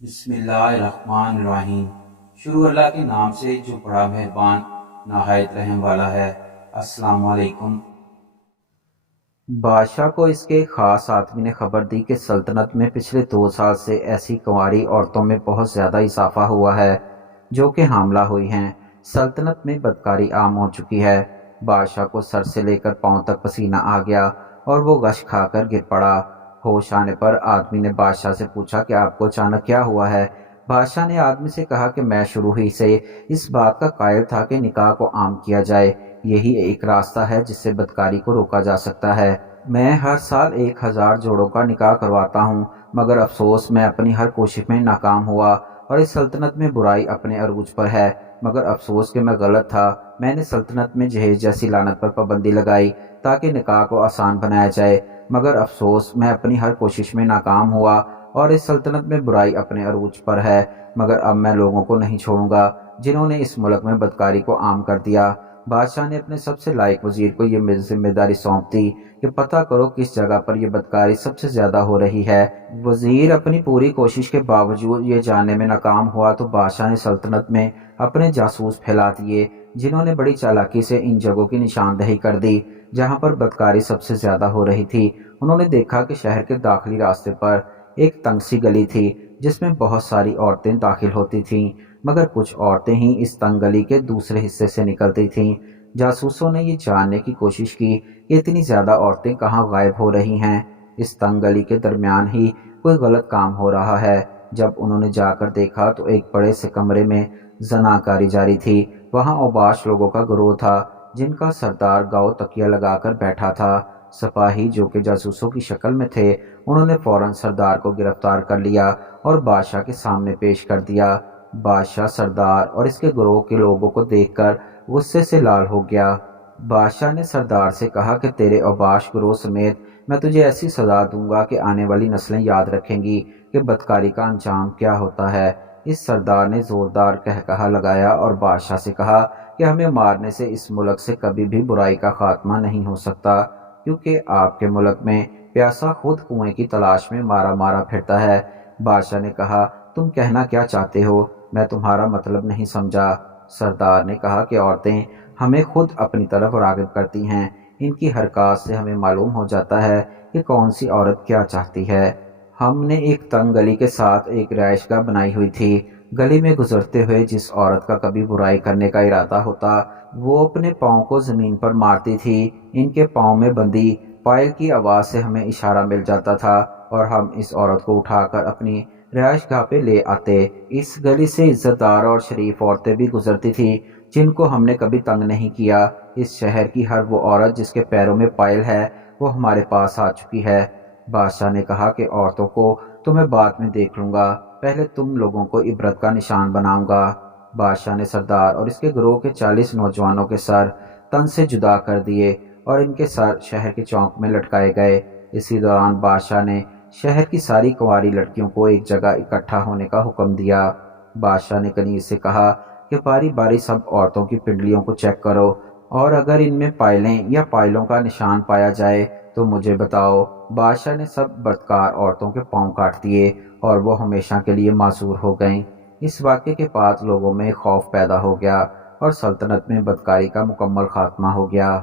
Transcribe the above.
بسم اللہ الرحمن الرحیم۔ شروع اللہ کے نام سے جو بڑا مہربان نہایت رحم والا ہے۔ السلام علیکم۔ بادشاہ کو اس کے خاص آدمی نے خبر دی کہ سلطنت میں پچھلے 2 سال سے ایسی کنواری عورتوں میں بہت زیادہ اضافہ ہوا ہے جو کہ حاملہ ہوئی ہیں۔ سلطنت میں بدکاری عام ہو چکی ہے۔ بادشاہ کو سر سے لے کر پاؤں تک پسینہ آ گیا اور وہ غش کھا کر گر پڑا۔ ہوش آنے پر آدمی نے بادشاہ سے پوچھا کہ آپ کو اچانک کیا ہوا ہے؟ بادشاہ نے آدمی سے کہا کہ میں شروع ہی سے اس بات کا قائل تھا کہ نکاح کو عام کیا جائے، یہی ایک راستہ ہے جس سے بدکاری کو روکا جا سکتا ہے۔ میں ہر سال 1000 جوڑوں کا نکاح کرواتا ہوں، مگر افسوس میں اپنی ہر کوشش میں ناکام ہوا اور اس سلطنت میں برائی اپنے عروج پر ہے۔ مگر افسوس کہ میں غلط تھا۔ میں نے سلطنت میں جہیز جیسی لعنت پر پابندی لگائی تاکہ نکاح کو آسان بنایا جائے، مگر افسوس میں اپنی ہر کوشش میں ناکام ہوا اور اس سلطنت میں برائی اپنے عروج پر ہے۔ مگر اب میں لوگوں کو نہیں چھوڑوں گا جنہوں نے اس ملک میں بدکاری کو عام کر دیا۔ بادشاہ نے اپنے سب سے لائق وزیر کو یہ ذمہ داری سونپ دی کہ پتہ کرو کس جگہ پر یہ بدکاری سب سے زیادہ ہو رہی ہے۔ وزیر اپنی پوری کوشش کے باوجود یہ جاننے میں ناکام ہوا تو بادشاہ نے سلطنت میں اپنے جاسوس پھیلا دیے، جنہوں نے بڑی چالاکی سے ان جگہوں کی نشاندہی کر دی جہاں پر بدکاری سب سے زیادہ ہو رہی تھی۔ انہوں نے دیکھا کہ شہر کے داخلی راستے پر ایک تنگ سی گلی تھی جس میں بہت ساری عورتیں داخل ہوتی تھیں، مگر کچھ عورتیں ہی اس تنگ گلی کے دوسرے حصے سے نکلتی تھیں۔ جاسوسوں نے یہ جاننے کی کوشش کی کہ اتنی زیادہ عورتیں کہاں غائب ہو رہی ہیں، اس تنگ گلی کے درمیان ہی کوئی غلط کام ہو رہا ہے۔ جب انہوں نے جا کر دیکھا تو ایک بڑے سے کمرے میں زناکاری جاری تھی۔ وہاں اوباش لوگوں کا گروہ تھا جن کا سردار گاؤ تکیہ لگا کر بیٹھا تھا۔ سپاہی جو کہ جاسوسوں کی شکل میں تھے، انہوں نے فوراً سردار کو گرفتار کر لیا اور بادشاہ کے سامنے پیش کر دیا۔ بادشاہ سردار اور اس کے گروہ کے لوگوں کو دیکھ کر غصے سے لال ہو گیا۔ بادشاہ نے سردار سے کہا کہ تیرے اوباش گروہ سمیت میں تجھے ایسی سزا دوں گا کہ آنے والی نسلیں یاد رکھیں گی کہ بدکاری کا انجام کیا ہوتا ہے۔ اس سردار نے زوردار قہقہہ لگایا اور بادشاہ سے کہا کہ ہمیں مارنے سے اس ملک سے کبھی بھی برائی کا خاتمہ نہیں ہو سکتا، کیونکہ آپ کے ملک میں پیاسا خود کنویں کی تلاش میں مارا مارا پھرتا ہے۔ بادشاہ نے کہا تم کہنا کیا چاہتے ہو؟ میں تمہارا مطلب نہیں سمجھا۔ سردار نے کہا کہ عورتیں ہمیں خود اپنی طرف راغب کرتی ہیں، ان کی حرکات سے ہمیں معلوم ہو جاتا ہے کہ کون سی عورت کیا چاہتی ہے۔ ہم نے ایک تنگ گلی کے ساتھ ایک رہائش گاہ بنائی ہوئی تھی۔ گلی میں گزرتے ہوئے جس عورت کا کبھی برائی کرنے کا ارادہ ہوتا وہ اپنے پاؤں کو زمین پر مارتی تھی۔ ان کے پاؤں میں بندھی پائل کی آواز سے ہمیں اشارہ مل جاتا تھا اور ہم اس عورت کو اٹھا کر اپنی رہائش گاہ پہ لے آتے۔ اس گلی سے عزت دار اور شریف عورتیں بھی گزرتی تھیں جن کو ہم نے کبھی تنگ نہیں کیا۔ اس شہر کی ہر وہ عورت جس کے پیروں میں پائل ہے وہ ہمارے پاس آ چکی ہے۔ بادشاہ نے کہا کہ عورتوں کو تو میں بعد میں دیکھ لوں گا، پہلے تم لوگوں کو عبرت کا نشان بناؤں گا۔ بادشاہ نے سردار اور اس کے گروہ کے 40 نوجوانوں کے سر تن سے جدا کر دیے اور ان کے سر شہر کے چوک میں لٹکائے گئے۔ اسی دوران بادشاہ نے شہر کی ساری کنواری لڑکیوں کو ایک جگہ اکٹھا ہونے کا حکم دیا۔ بادشاہ نے کنیز سے کہا کہ باری باری سب عورتوں کی پنڈلیوں کو چیک کرو اور اگر ان میں پائلیں یا پائلوں کا نشان پایا جائے تو مجھے بتاؤ۔ بادشاہ نے سب بدکار عورتوں کے پاؤں کاٹ دیے اور وہ ہمیشہ کے لیے معزور ہو گئیں۔ اس واقعے کے بعد لوگوں میں خوف پیدا ہو گیا اور سلطنت میں بدکاری کا مکمل خاتمہ ہو گیا۔